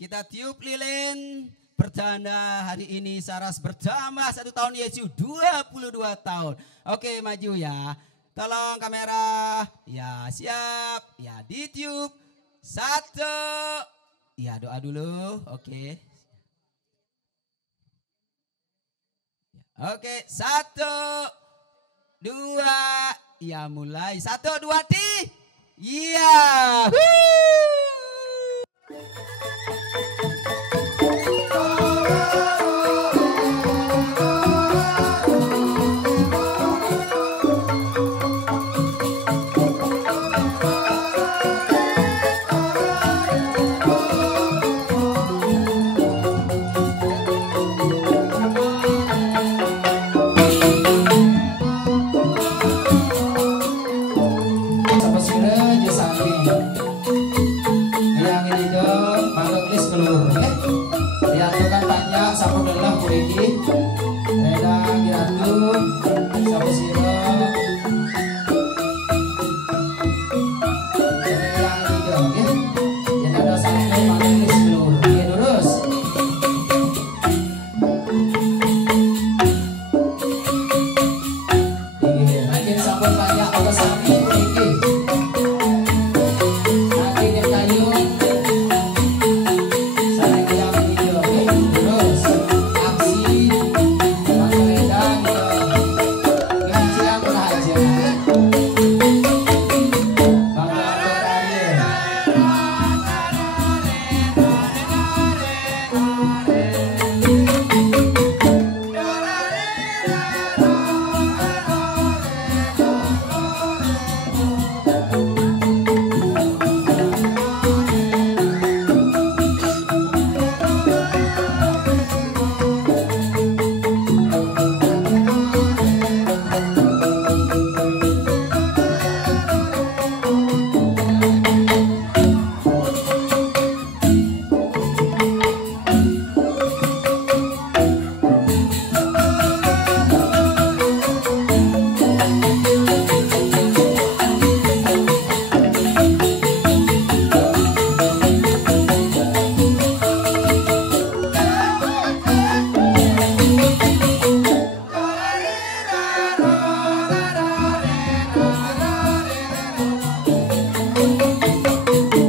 Kita tiup lilin bertanda hari ini Saras bertambah 1 tahun, Yesus 22 tahun. Oke, maju ya. Tolong kamera. Ya, siap. Ya, ditiup. 1. Ya, doa dulu. Oke. Oke, 1, 2. Ya, mulai. 1, 2, iya. Lihat kan banyak sapu delah